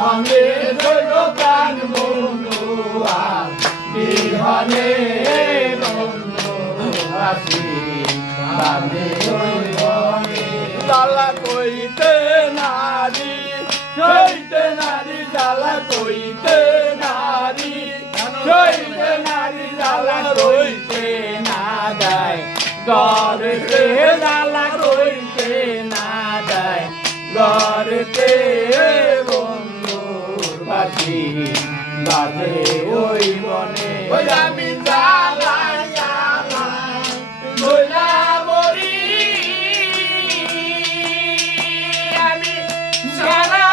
বিহনে রইল প্রাণ বন্ধু আর বিহনে বন্ধু আসি বাদে জ্বালা কইতে নারী সইতে নারী জ্বালা কইতে নারী সইতে নারী জ্বালা রইতে না দেয় গড়তে জ্বালা রইতে না দেয় গড়তে বন্ধুর বাসি বাজে ওই বনে ওই আমি জ্বালায় জ্বালায় দইলা মরি আমি সারা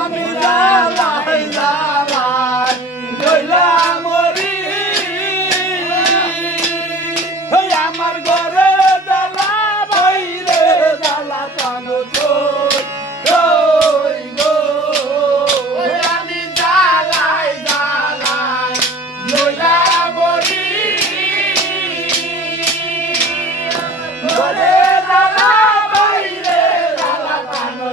আমি জ্বালায় জ্বালায় দইলা মরি আমার ঘরে জ্বালা বাইরে জ্বালা কানো আমি জ্বালায় জ্বালায় দইলা মরি ঘরে জ্বালা বাইরে জ্বালা কানো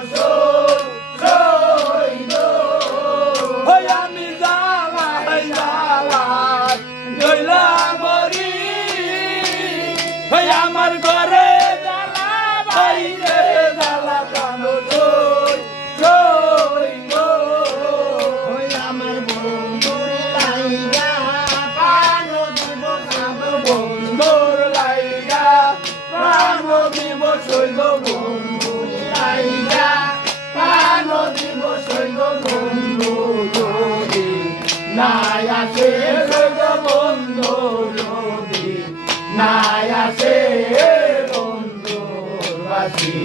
আমি জ্বালায় জ্বালায় দইলা মরি আমার ঘরে জ্বালা বাইরে জ্বালা কানো আমার বন্ধুর লাইগা প্রাণ দিব বন্ধুর লাইগা প্রাণ দিব শৈল বন্ধুর লাইগা প্রাণ দিব শৈল বন্ধু যদি নাই আসে শৈল বন্ধু যদি নাই আসে বন্ধুর বাসি